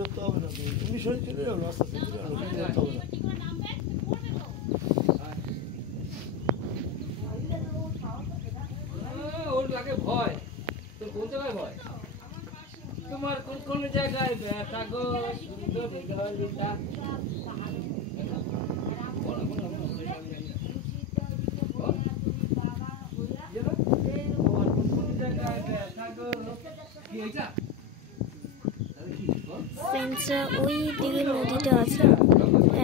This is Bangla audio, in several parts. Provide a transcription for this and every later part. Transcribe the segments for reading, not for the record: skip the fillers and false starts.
ধরতে হবে না, তুমি সরে চলে যাও, রাস্তা থেকে ধরতে হবে না। ওর লাগে ভয়, তোর কোন জায়গায় ভয়? তোমার কোন কোন জায়গায় ব্যথা গো সুন্দর হৃদয়টা? ফ্রেন্ডসরা ওই দিকে নদীটা আছে,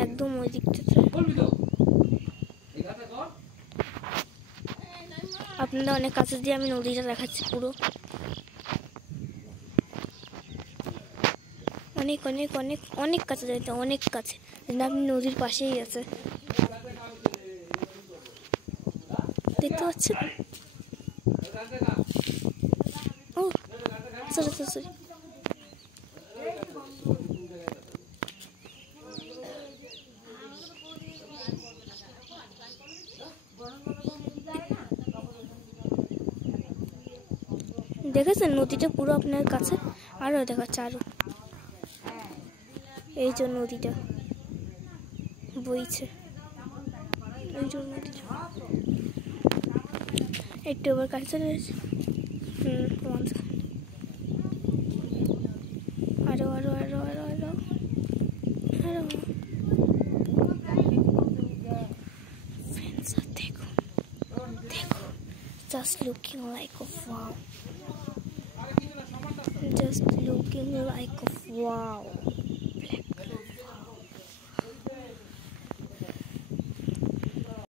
একদম ওই দিকটাতে। আপনারা অনেক কাছে দিয়ে আমি নদীটা দেখাচ্ছি পুরো, অনেক অনেক অনেক অনেক কাছে যাইতে, অনেক কাছে। আপনি নদীর পাশেই আছে, দেখতে পাচ্ছেন? ও সরি সরি সরি। দেখেছেন নদীটা পুরো আপনার কাছে? আরও দেখাচ্ছে, আরও এই যে নদীটা বইছে, এই যে নদীটা একটু আবার কাছে রয়েছে। আরো আরো আরো আরো আরো আরো ফ্রেন্ডস, দেখো দেখো, just looking like a wow, just looking like a wow, black.